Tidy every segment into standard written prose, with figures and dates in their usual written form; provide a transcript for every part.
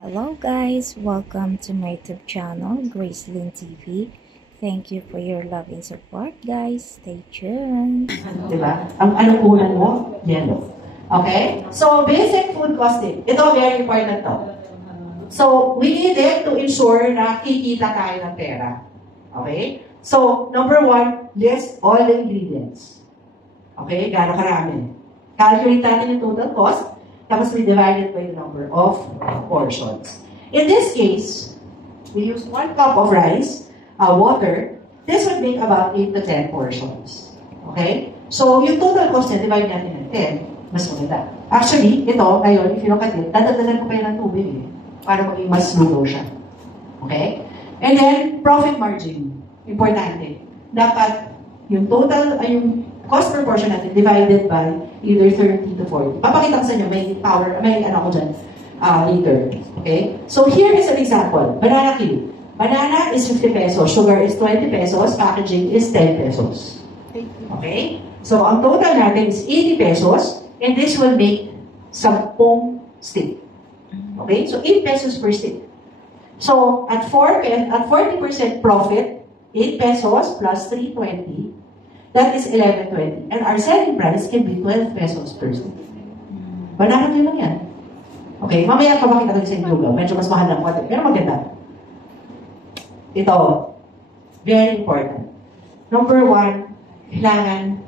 Hello guys, welcome to my YouTube channel, Gracelyn TV. Thank you for your love and support guys. Stay tuned. Diba? Ang anong ulan mo? Yellow. Okay? So, basic food costing. Ito, very important to. So, we need it to ensure na kikita tayo ng pera. Okay? So, number one, list all the ingredients. Okay? Gano'ng karami. Calculate natin yung total cost, tapos we divide it by the number of portions. In this case, we use 1 cup of rice, water. This would make about 8 to 10 portions. Okay? So, yung total cost niya, divide natin ng 10, mas maganda. Actually, ito, ngayon, if you look at it, dadagdagan ko pa yun ng tubig para maging mas lugaw siya. Okay? And then, profit margin. Importante. Dapat, yung total, ay yung cost per portion natin divided by either 30 to 40. Papakita ko sa inyo, may power, may ano ko dyan, later. Okay? So, here is an example. Banana cube. Banana is 50 pesos, sugar is 20 pesos, packaging is 10 pesos. Okay? So, ang total natin is 80 pesos, and this will make 10 stick. Okay? So, 8 pesos per stick. So, at 40% profit, 8 pesos plus 320, that is 11.20. And our selling price can be 12 pesos per stick. Banana cube lang yan. Okay, mamaya kapakita ko sa inyo, medyo mas mahal ng konti, pero maganda. Ito, very important. Number one, kailangan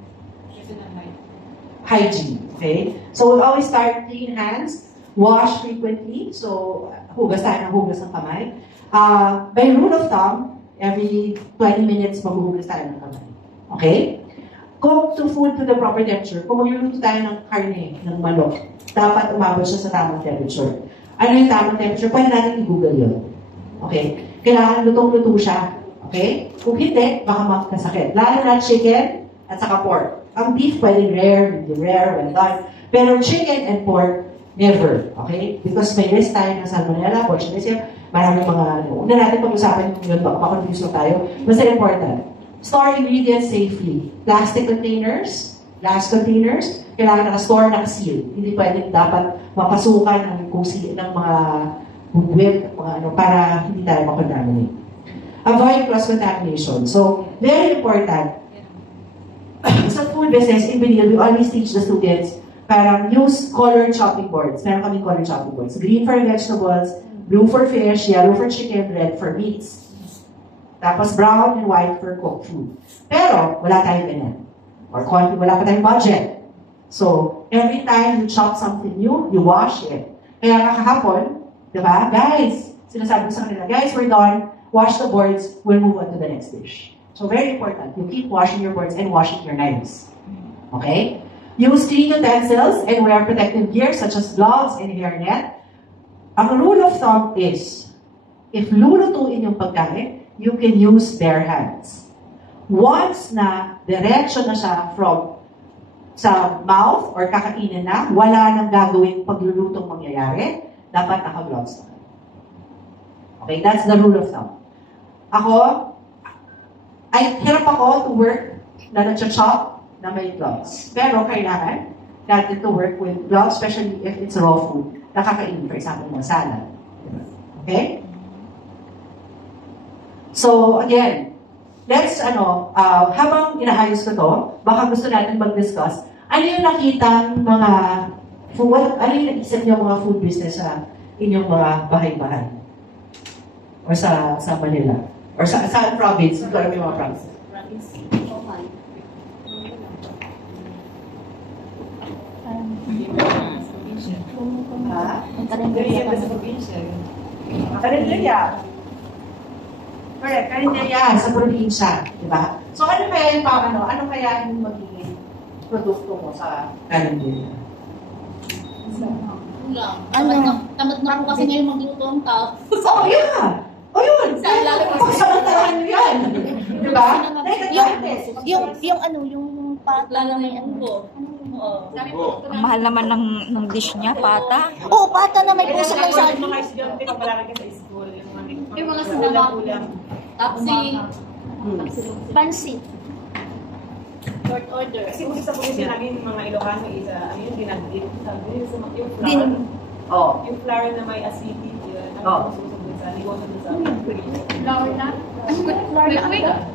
hygiene. Okay? So, we'll always start clean hands, wash frequently. So, hugas tayo ng hugas ng kamay. By rule of thumb, every 20 minutes, maghuhugas tayo ng kamay. Okay? Cook to food to the proper temperature. Kung magluluto tayo ng karne, ng manok, dapat umabot siya sa tamang temperature. Ano yung tamang temperature? Pwede natin i-google yun. Okay? Kailangan lutong-luto siya. Okay? Kung hindi, baka makakasakit. Lalo na chicken at saka pork. Ang beef pwedeng rare, medium rare, well done. Pero chicken and pork, never. Okay? Because may risk tayo ng salmonella, botulism, maraming mga ano. Una natin pag-usapan yun, baka makonfuse tayo. Basta important. Store ingredients safely. Plastic containers, glass containers, kailangan naka-store, naka-seal. Hindi pwedeng dapat mapasukan ng mga bugwit, mga ano, para hindi tayo makontaminate. Avoid cross-contamination. So, very important. Sa food business, in Benil, we always teach the students parang use color chopping boards. Meron kami color chopping boards. Green for vegetables, blue for fish, yellow for chicken, red for meats. Tapos brown and white for cooked food. Pero, wala tayong ganyan. Or wala pa tayong budget. So, every time you chop something new, you wash it. Kaya kahapon, diba? Guys, sinasabi ko sa kanila, guys, we're done. Wash the boards. We'll move on to the next dish. So, very important. You keep washing your boards and washing your knives. Okay? Use clean utensils and wear protective gear such as gloves and hairnet. Ang rule of thumb is, if lulutuin yung pagkain, you can use bare hands. Once na diretso na siya from sa mouth or kakainin na, wala nang gagawin paglulutong mangyayari, dapat naka-gloves na. Okay, that's the rule of thumb. Hirap ako to work na nag-chop na may gloves. Pero kailangan natin to work with gloves, especially if it's raw food. Nakakainin, for example, mga salad. Okay? So, again, let's, habang inahayos ko to, baka gusto natin mag-discuss, ano yung nakitang mga, ano yung naisip niyo mga food business sa inyong mga bahay-bahay? Or sa Manila? Or sa province? Ito alam yung mga province. Karinderya. Correct, karinderya sa probinsya, di ba? So ano kaya yung ano kaya yung magiging produkto mo sa karinderya? Tamad na ako kasi ngayon magluto ang tao. Oh, yeah! Oh, yun! Pagsamantalahan nyo yan! Di ba? Yung pata na yan. Ang mahal naman ng dish niya, pata. Oo, pata na may puso ng sabi. Mga estudyante pag malaki ka sa school, Yung mga sinabang. Tapsi. Pansit. Short order. Kasi kung sa probinsya namin, mga Ilocano, yung ginagdit. Yung flour. Oh. Yung flour na may acidity, yun. Oh.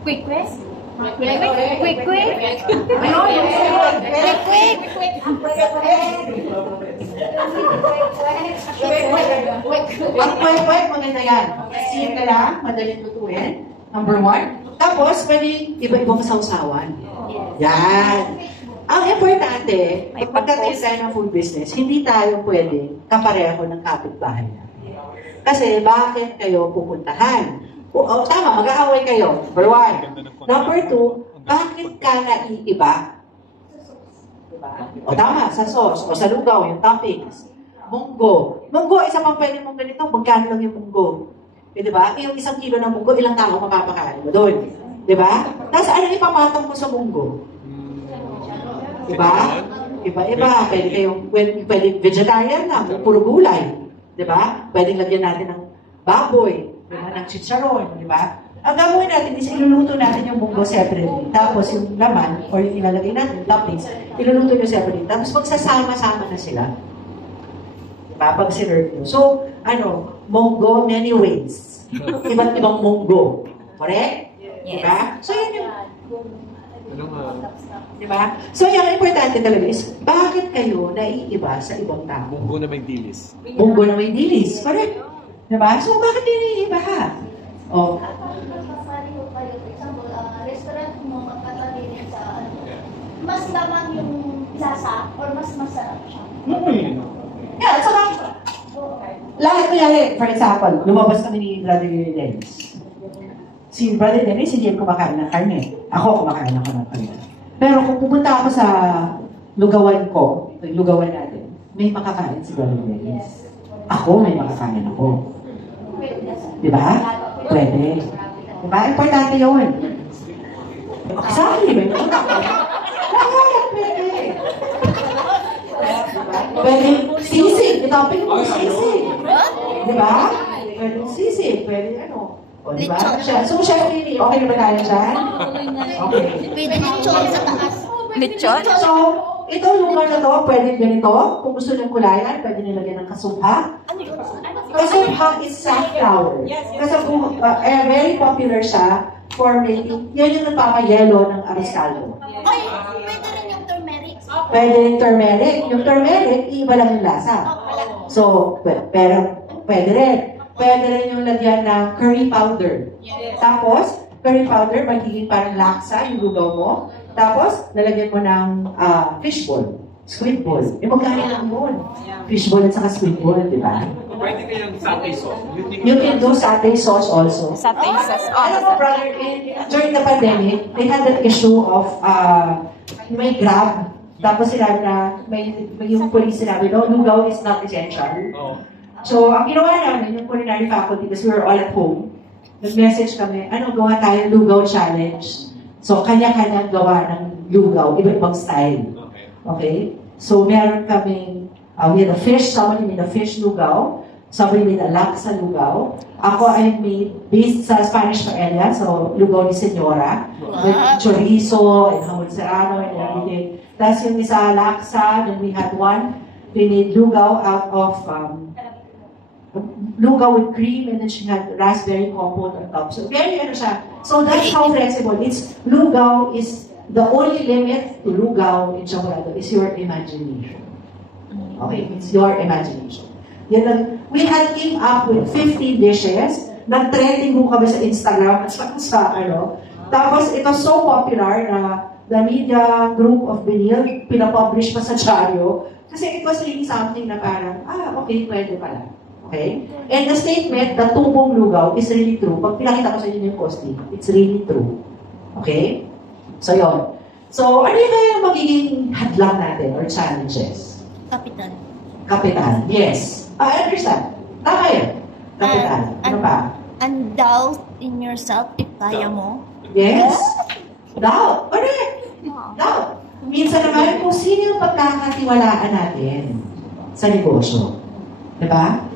Quick. Ang kwek-kwek, maganda yan. Simple lang, madaling lutuin. Number 1. Tapos, pwede iba-ibang sausawan. Yan. Ang importante, pagdating tayo ng food business, hindi tayo pwede kapareho ng kapitbahay natin. Kasi bakit kayo pupuntahan? Tama, mag-aaway kayo. Number 1. Number 2, bakit ka naiiba? Diba? O tama, sa sauce, o sa lugaw, yung toppings. Munggo. Munggo, isa pang pwede mong ganito, magkano lang yung munggo. Diba? Yung 1 kilo ng munggo, ilang tao mapapakain mo doon. Diba? Tapos ano ipapatong mo sa munggo? Diba? Iba-iba. Pwede vegetarian na, puro gulay. Diba? Pwede lagyan natin ng baboy, diba? Ng chicharon, diba? Ang gagawin natin is iluluto natin yung munggo separately. Tapos yung laman, or yung ilalagay natin, toppings, iluluto nyo separately. Tapos magsasama-sama na sila. Diba? Pag sinerve nyo. So, munggo many ways. Iba't ibang munggo. Correct? Yes. Diba? So, yun yung... Diba? So, yung importante talaga is, bakit kayo naiiba sa ibang tao? Munggo na may dilis. Munggo na may dilis. Correct? Diba? So, bakit naiiba ka? Oh. Restaurant mo magkatabi sa mas lamang yung lasa or mas masarap siya. Yeah, so lahat kunyari, for example, lumabas kami ni Brother Dennis. Si Brother Dennis, hindi yan kumakain ng karne. Ako, kumakain ako ng karne. Pero kung pupunta ako sa lugawan ko, yung lugawan natin, may makakain si Brother Dennis. Ako, may makakain ako. Diba? Pwede. Diba? Importante yun. Exactly. May makakain. Pwede. Pwede sisig. Itapin mo sisig. Diba? Pwede sisig. Pwede O, diba? So, Chef Lily, okay na ba tayo dyan? Okay. Pwede lechon sa taas. Lechon? So, itong lugar na to, pwede ganito. Kung gusto ng kulayan, pwede nilagyan ng kasubha. Kasubha is safflower. Kasi very popular siya for making, yan yung nagpapayelo ng arroz caldo. Ay, pwede rin yung turmeric. Pwede yung turmeric. Yung turmeric, iba lang yung lasa. So, pero pwede rin. Pwede rin yung lagyan ng curry powder. Tapos, curry powder, magiging parang laksa yung lugaw mo. Tapos, lalagyan mo ng fishball, squid ball. Magkano lang yun? Fishball at saka squid ball, di ba? Pwede kayong satay sauce. You can do satay sauce also. Satay sauce. Alam mo, brother, during the pandemic, they had that issue of may Grab. Tapos sinabi na, yung police sinabi, no, lugaw is not essential. Oh. So, ang ginawa namin, yung culinary faculty, because we were all at home, nag-message kami, gawa tayo lugaw challenge. So, kanya-kanya gawa ng lugaw, iba-ibang style. Okay? So, meron kaming, we had a fish, somebody made a fish lugaw, somebody made a laksa lugaw. Ako, I made, based sa Spanish paella, so lugaw ni Señora, with chorizo and jamon serrano and everything. Tapos yung isa laksa, then we had one, we made lugaw out of, lugaw with cream, and then she had raspberry compote on top. So, very siya. So, that's how flexible. Lugaw is, the only limit to lugaw in Chamorado is your imagination. Okay, it's your imagination. Yan lang. We had came up with 50 dishes. Nag-trending mo kami sa Instagram at sa Tapos, ito so popular na the media group of Benil, pinapublish pa sa dyaryo. Kasi it was really something na parang, okay, pwede pala. Okay? And the statement, the tubong lugaw is really true. Pag pinakita ko sa inyo yung posting, it's really true. Okay? So, yun. So, ano yung kaya magiging hadlang natin or challenges? Kapital. Kapital. Yes. I understand. Tama yun. Kapital. Ano pa? And doubt in yourself if kaya mo. Yes. Doubt. Correct. Doubt. Minsan naman, kung sino yung pagkakatiwalaan natin sa negosyo. Diba?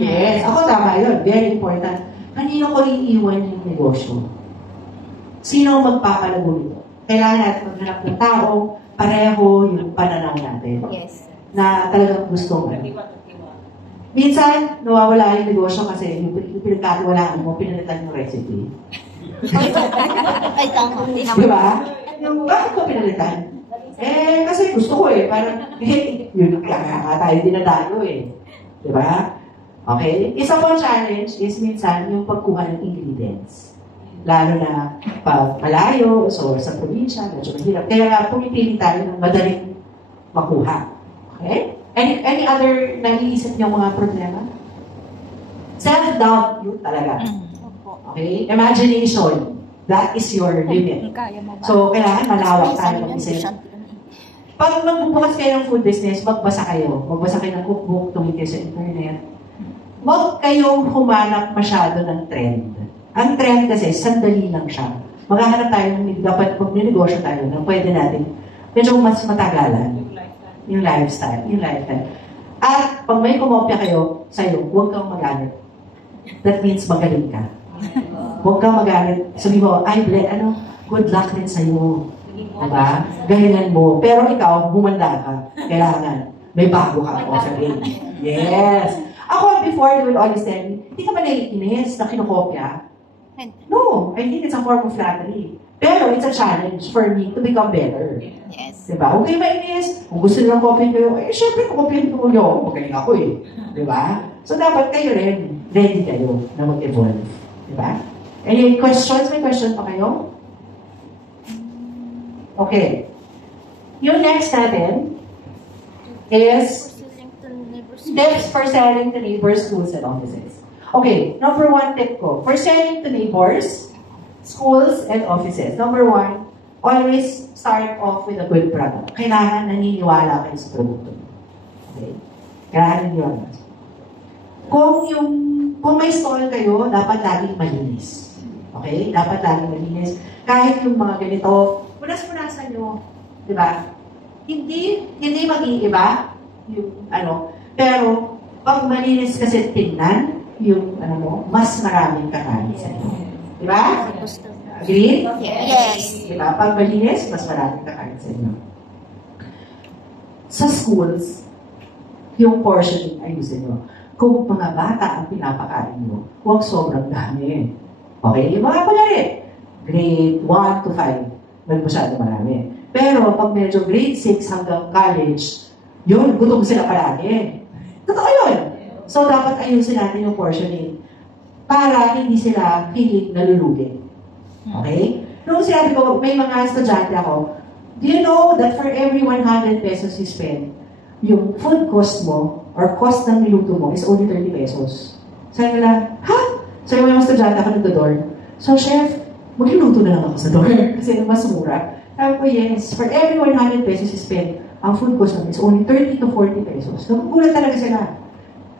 Yes. Ako tama yun. Very important. Kanino ko iiwan yung negosyo? Sino ang magpapalago nito? Kailangan natin maghanap ng tao, pareho yung pananaw natin. Yes. Na talagang gusto mo. Minsan, nawawala yung negosyo kasi yung pinagkatiwalaan mo, pinalitan yung recipe. Ay, tama. Di ba? Yung, bakit ko pinalitan? Kasi gusto ko parang, yun, kaya tayo dinadayo Di ba? Okay? Isa pong challenge is minsan yung pagkuha ng ingredients. Lalo na pag malayo, so sa probinsya, medyo mahirap. Kaya pumipili tayo ng madaling makuha. Okay? Any other naiisip niyo mga problema? Self-doubt, yun talaga. Okay? Imagination, that is your limit. So, kailangan malawak tayo mag-isip. Pag magbubukas kayo ng food business, magbasa kayo. Magbasa kayo ng cookbook, tumingin sa internet. Huwag kayong humanap masyado ng trend. Ang trend kasi, sandali lang siya. Maghahanap tayo ng dapat pag ninegosyo tayo na pwede natin medyo mas matagalan. Yung lifestyle. At pag may kumopya kayo sa'yo, huwag kang magalit. That means magaling ka. Huwag kang magalit. Sabi mo, good luck rin sa'yo. Diba? Galingan mo. Pero ikaw, humanda ka. Kailangan. May bago ka offering. Yes. Ako, before, they will always tell me, hindi ka ba naiinis na kinokopya? No, I think it's a form of flattery. Pero it's a challenge for me to become better. Yes. Diba? Huwag kayo mainis. Kung gusto nilang copy kayo, syempre kukopyahin ko nyo. Magaling ako Diba? So dapat kayo rin, ready kayo na mag-evolve. Diba? Any questions? May question pa kayo? Okay. Yung next natin is tips for selling to neighbors, schools, and offices. Okay, number 1 tip ko. For selling to neighbors, schools, and offices. Number 1, always start off with a good product. Kailangan naniniwala kayo sa produkto. Okay? Kailangan naniniwala. Kung may stall kayo, dapat laging malinis. Okay? Dapat laging malinis. Kahit yung mga ganito, punas-punasan nyo. Diba? Hindi mag-iiba yung pero pag malinis kasi tingnan, yung mas maraming kakain sa inyo. Diba? Agree? Yes. Diba? Pag malinis, mas maraming kakain sa inyo. Sa schools, yung portioning, ayusin nyo. Kung mga bata ang pinapakain nyo, huwag sobrang dami. Okay? Yung mga kunwari, grade 1 to 5, may masyado marami. Pero pag medyo grade 6 hanggang college, yun, gutom sila palagi. Totoo yun. So, dapat ayusin natin yung portioning para hindi sila feeling nalulugi. Okay? Nung sinabi ko, may mga estudyante ako, do you know that for every 100 pesos you spend, yung food cost mo, or cost ng niluto mo, is only 30 pesos. Sabi nila, ha? So, yung mga estudyante ako nag-dorm. So, chef, magluluto na lang ako sa dorm kasi mas mura. Sabi ko, yes, for every 100 pesos you spend, ang food cost mo is only 30 to 40 pesos. Nagugulat talaga sila.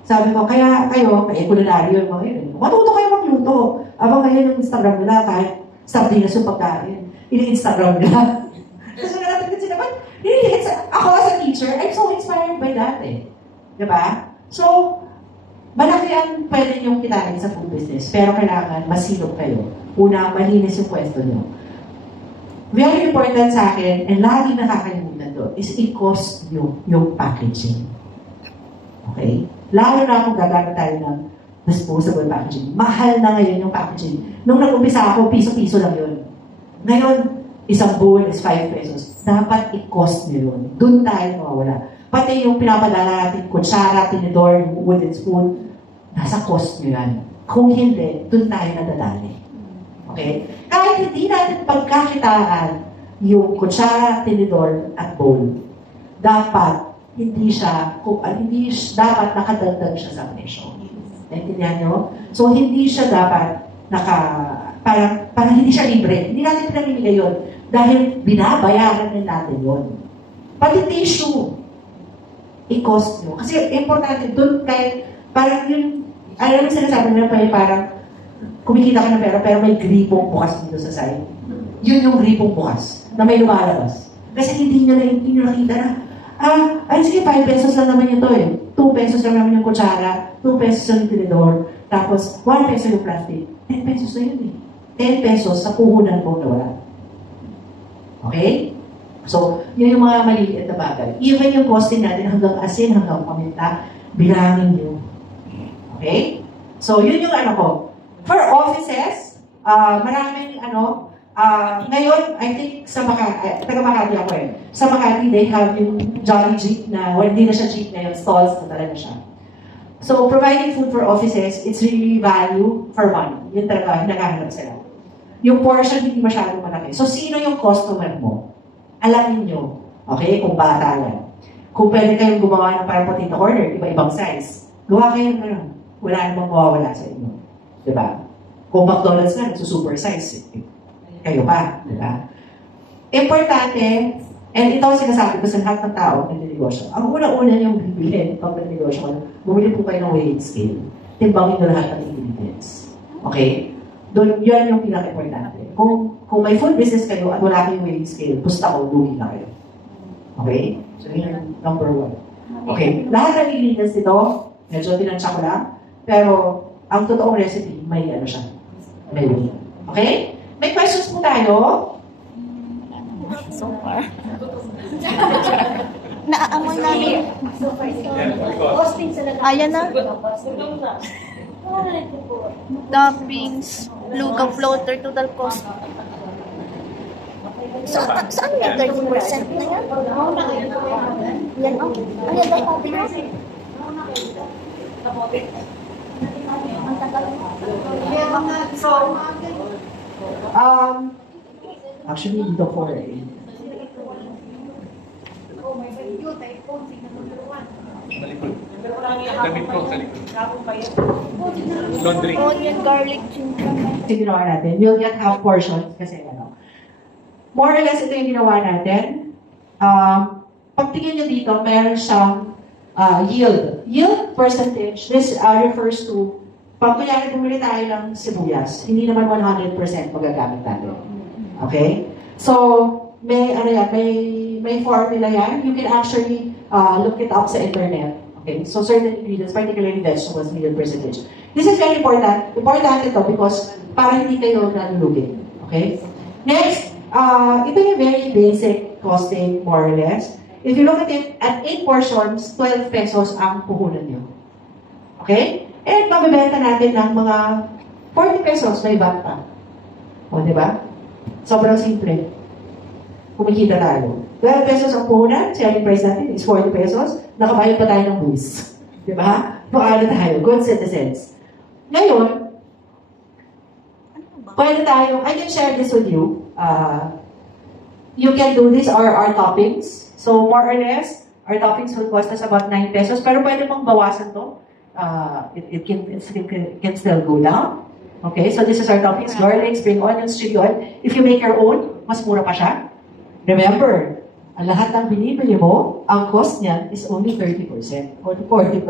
Sabi ko, kaya kayo, kulinaryo yung mga yun. Matuto kayo magluto. Abang ngayon yung Instagram nila, kahit sardinas yung pagkain. Ini-Instagram nila. Kasi natin sila, but ako as a teacher, I'm so inspired by that Diba? So, malaki ang pwede niyong kitain sa food business, pero kailangan masinop kayo. Una, malinis yung pwesto niyo. Very important sa akin, and lagi nakakalimutan doon, is i-cost yung packaging. Okay? Lalo na kung gagamit tayo ng disposable packaging. Mahal na ngayon yung packaging. Nung nag-umpisa ako, piso-piso lang yun. Ngayon, isang bowl is 5 pesos. Dapat i-cost nyo yun. Doon tayo mawawala. Pati yung pinapadala natin, kutsara, tinidor, wooden spoon, nasa cost nyo yan. Kung hindi, doon tayo nadadali. Okay? Kahit hindi natin pagkakitaan yung kutsara, tinidor, at bowl, dapat dapat nakadagdag siya sa presyo. Naintindihan nyo? So, hindi siya dapat parang hindi siya libre. Hindi natin pinamimigay yun. Dahil binabayaran din natin yun. Pati tissue, i-cost nyo. Kasi importante, doon kahit, parang yun, alam mo sinasabi nila parang kumikita ka ng pera, pero may gripong bukas dito sa side. Yun yung gripong bukas, na may lumalabas. Kasi hindi nyo nakita na, ay sige, 5 pesos lang naman ito 2 pesos lang naman yung kutsara, 2 pesos yung tinidor, tapos 1 peso yung plastic. 10 pesos na yun 10 pesos sa puhunan mo na wala. Okay? So, yun yung mga maliliit na bagay. Even yung costing natin hanggang asin, hanggang paminta, bilangin nyo. Okay? So, yun yung ano ko. For offices, maraming ngayon, I think sa taga Makati ako eh. Sa Makati, they have yung Jolly Jeep na, hindi na siya jeep na yun, stalls na talaga siya. So, providing food for offices, it's really value for money. Yun talaga, naghahanap sila. Yung portion, hindi masyadong malaki. So, sino yung customer mo? Alamin nyo. Okay? Kung bata yan. Kung pwede kayong gumawa ng parang potato corner, iba-ibang size. Gawa kayo na wala namang mawawala sa inyo. Diba? Kung McDonald's na, nagsusuper size. Kayo pa. Diba? Importante, and ito ang sinasabi ko sa lahat ng tao ng negosyo. Ang una-una niyong bibilhin pag negosyo, bumili po kayo ng weighing scale. Timbangin nyo lahat ng ingredients. Okay? Doon, yun yung pinaka-importante. Kung may food business kayo at wala kayong weighing scale, pusta ko, lugi na kayo. Okay? So, yun yung number 1. Okay? Lahat ng ingredients nito, medyo tinansya ko lang, pero ang totoong recipe, may ano siya. May weight. Okay? May questions po tayo? So far. Naaamoy namin. Hosting sa lalaki. Ayan na. Toppings, lugaw floater, total cost. Saan yung 30% na yan? Yan o. Ayan ba toppings? Actually, dito 4 eh. Damit ko sa likod. Laundry. Onion, garlic, ginger. Ito yung ginawa natin. You'll get half portions kasi more or less ito yung ginawa natin. Pagtingin nyo dito, meron siyang yield. Yield percentage, this refers to, pag kunyari bumili tayo ng sibuyas, hindi naman 100% magagamit natin. Okay? So, may formula yan. You can actually look it up sa internet. Okay? So, certain ingredients, particularly vegetables, yield percentage. This is very important. Important ito because para hindi kayo nalulugi. Okay? Next, ito yung very basic costing, more or less. If you look at it, at 8 portions, 12 pesos ang puhunan nyo. Okay? And mabibenta natin ng mga 40 pesos may VAT pa. O, di ba? Sobrang simple. Kumikita tayo. 12 pesos ang puhunan, selling price natin is 40 pesos, nakabayad pa tayo ng buwis. Di ba? Paano tayo? Good citizens. Ngayon, pwede tayo, I can share this with you. You can do this, our toppings. So, more or less, our toppings will cost us about 9 pesos. Pero pwede mong bawasan to. It can still go down. Okay, so this is our toppings. Garlic, spring onions, chili oil. If you make your own, mas mura pa siya. Remember, ang lahat ng binibili mo, ang cost niyan is only 30% or 40%.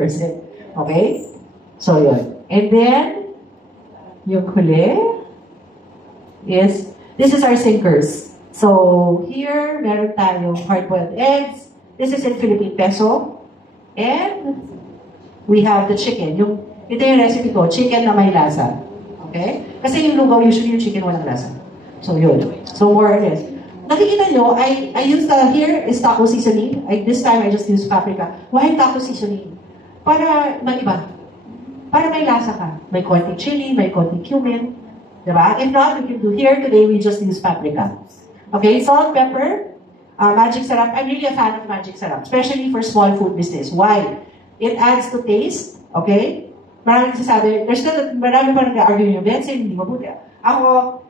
Okay? So, yun. And then, yung huli is, this is our sinkers. So, here, meron tayong hard-boiled eggs. This is in Philippine peso. And we have the chicken. Ito yung recipe ko, chicken na may lasa. Okay? Kasi yung lugaw, usually yung chicken walang lasa. So, yun. So, more or less. Nakikita nyo, I used here is taco seasoning. This time, I just used paprika. Why taco seasoning? Para maiba. Para may lasa ka. May konting chili, may konting cumin. Diba? If not, we can do here. Today, we just use paprika. Okay, salt, pepper, magic syrup. I'm really a fan of magic syrup, especially for small food business. Why? It adds to taste. Okay? Maraming nagsasabi, marami pa nag-argue yung Benson, hindi mabuti. Ako,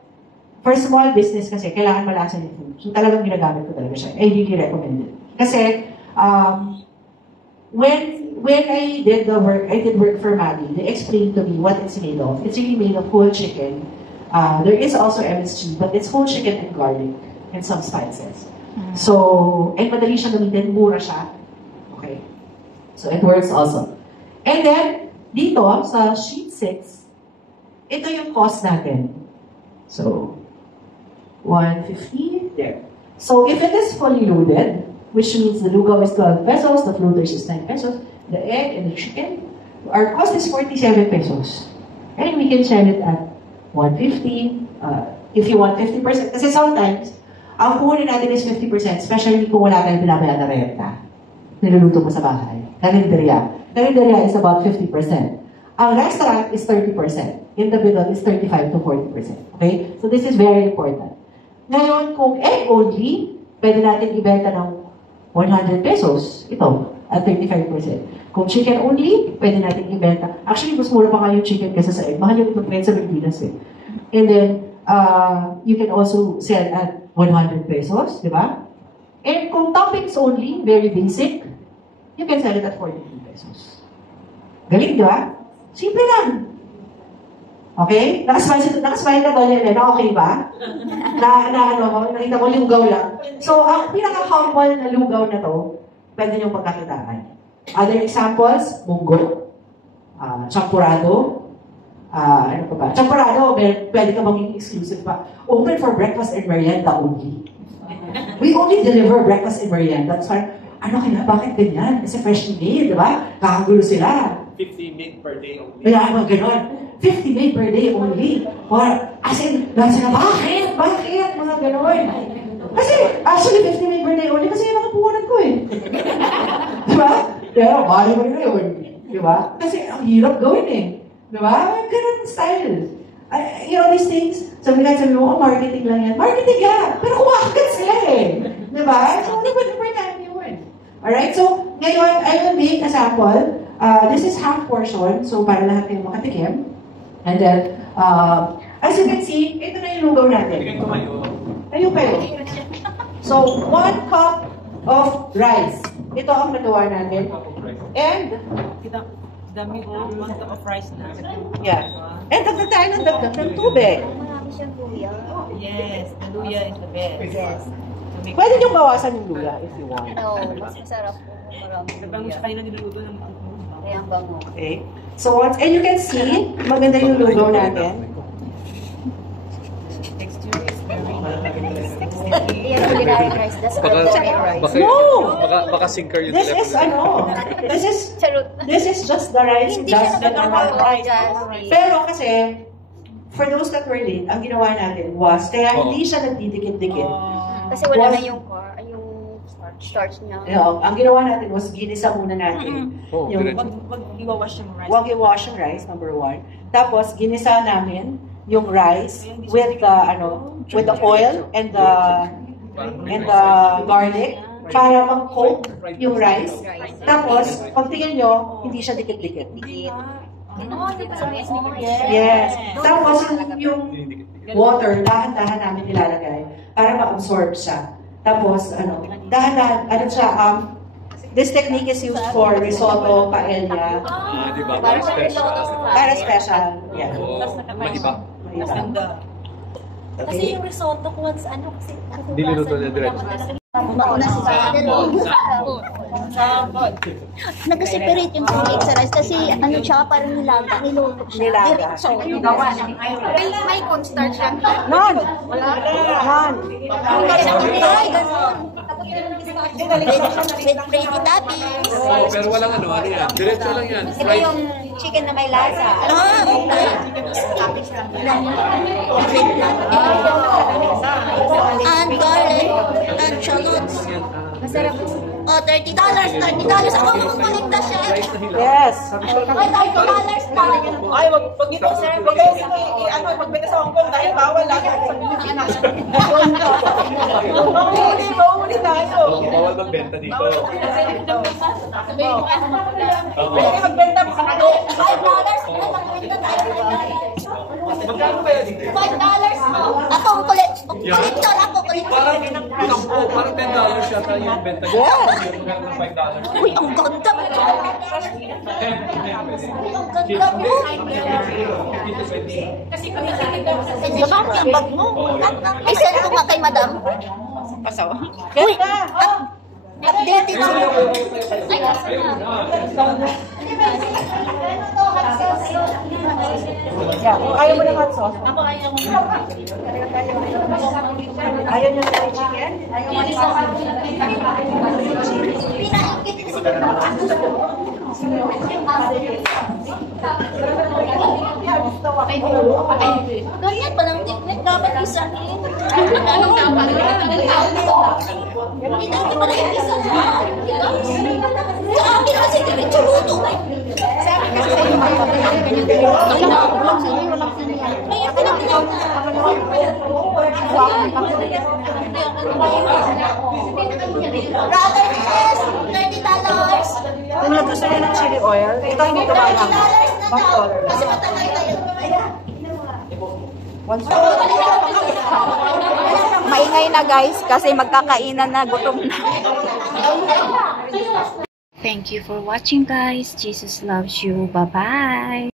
for small business kasi, kailangan malasa yung food. So talagang ginagamit ko talaga siya. I really recommend it. Kasi, when I did work for Maddie, they explained to me what it's made of. It's really made of whole chicken. There is also MSG, but it's whole chicken and garlic and some spices. So, and madali siya gamitin, mura siya. Okay. So, it works also. And then, dito, sa sheet 6, ito yung cost natin. So, 150, there. So, if it is fully loaded, which means the lugaw is 12 pesos, the floaters is 9 pesos, the egg and the chicken, our cost is 47 pesos. And we can sell it at 150, if you want 50%. Kasi sometimes, ang puhunin natin is 50%, especially kung wala tayong binabayaran na renta. Niluluto mo sa bahay. Karinderya. Karinderya is about 50%. Ang restaurant is 30%. In the middle is 35 to 40%. Okay? So this is very important. Ngayon, kung egg only, pwede natin ibenta ng 100 pesos. Ito, at 35%. Kung chicken only, pwede natin ibenta. Actually, mas mura pa nga yung chicken kaysa sa egg. Mahal yung itong sa Pilipinas eh. And then, you can also sell at 100 pesos, di ba? And kung toppings only, very basic, you can sell it at 43 pesos. Galing, di ba? Simple lang. Okay? Nakasmile ka doon yun, okay ba? Nakita mo, lugaw lang. So, ang pinaka-humble na lugaw na to, pwede niyong pagkakitaan. Other examples, munggo, champurado, ano pa ba? Champurado, pwede ka maging exclusive pa. Open for breakfast and merienda only. We only deliver breakfast and merienda. That's why, bakit ganyan? Kasi freshly made, di ba? Kakagulo sila. 50 made per day only. Kaya mga ganon. 50 made per day only. Or, as in, lahat sila, bakit? Bakit? Mga ganon. Kasi, actually, 50 made per day only kasi yun ang kapunan ko eh. Di ba? Pero, bali mo rin yun. Di ba? Kasi, ang hirap gawin eh. Di ba? Ganon style. You know these things? Sabi mo, marketing lang yan. Marketing yan! Pero kumakagat sila eh. Di ba? So, ano ba naman yun? Alright? So, ngayon, I will make a sample. This is half portion, so para lahat kayo makatikim. And then, as you can see, ito na yung lugaw natin. Tayo kayo. So, 1 cup of rice. Ito ang nagawa natin. And, Dami ko, 1 cup of rice na. yeah. And dagdag tayo ng dagdag ng tubig. Marami siyang luya. Yes, the luya is the best. Yes. Pwede niyong bawasan yung luya if you want. Oo, mas masarap po. Marami Nabango luya. siya kanina niluluto ng Kaya ang bango. Okay? So, and you can see, maganda yung lugaw natin. texture is very Yan ang dinayang rice. That's ordinary rice. No! Baka sinker yung This is Charot. this is just the rice. Hindi siya Just the normal rice. rice. Pero kasi, for those that were late, ang ginawa natin was, kaya hindi siya nagdidikit-dikit. Kasi wala na yung starch niya. Ang ginawa natin was, ginisa muna natin. Oh, Yung, Wag iwawash yung rice. wag i-wash yung rice, number 1. Tapos, ginisa namin yung rice with the oil and the garlic para mag-coat yung rice. Tapos, pagtingin nyo, hindi siya dikit-dikit. Yes. Tapos, yung water, dahan-dahan namin nilalagay para ma-absorb siya. Tapos, dahan-dahan, this technique is used for risotto, paella, Diba? Para special. para special. Yeah. Maiba. Kasi yung risotto ko once kasi Niluluto na diretso. mauna si nag-separate yung tubig sa rice kasi siya parang nilaga, niluto siya. Nilaga. So, may cornstarch yan. None. None. Ay, ganun. With pretty toppings. Oh, pero walang ano yan. Diretso lang yan. Ito yung chicken na may lasa. Okay. And garlic and shallots. Masarap. Oh, $30. $30. Ako kukulikta siya. Yes. Ay, $30 na. Ay, wag ito, sir. Wag kayo magbenta sa Hong Kong dahil bawal lang sa Pilipinas. Mahuli tayo. Bawal magbenta dito. Pwede magbenta sa ano. $5 na Magkano kaya dito? $5 mo. Ako ang kolektor. Ako kolektor. Parang $10 yata yung benta niya. Magkano ng $5? Uy, ang ganda mo. Ang ganda mo. Bakit ang bag mo? Ay, send ko nga kay madam. Pasaw. Uy, updated siya. Ay, kasi na. Ayaw mo ng hot sauce? Ako ayaw mo. Ayaw nyo ng chicken? Ganyan pa lang technique. Dapat isahin. Anong dapat? Hindi dapat pala yung isahin. Sa akin kasi diretso luto. Sabi Brother Chris, $30. Kung gusto niyo ng chili oil, ito hindi ito $30 mahal. na daw. Kasi matagal kayo. Maingay na guys kasi magkakainan na, gutom na. Thank you for watching guys. Jesus loves you. Bye-bye.